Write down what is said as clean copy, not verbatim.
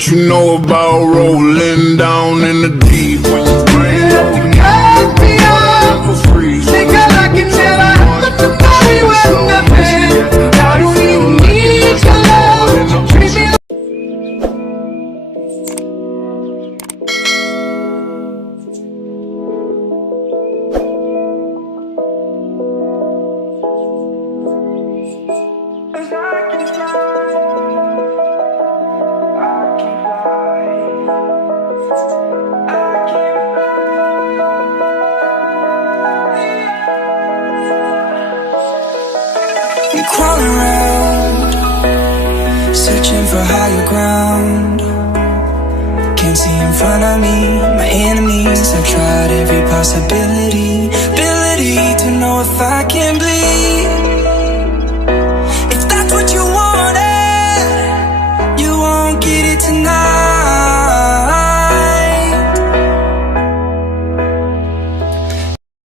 what you know about rolling down in the deep. When you bring up, you cut me off for free. Think I can never have somebody with nothing. I don't even need your love. Treat me like I'm crawling around, searching for higher ground. Can't see in front of me, my enemies. I've tried every possibility, ability to know if I can bleed.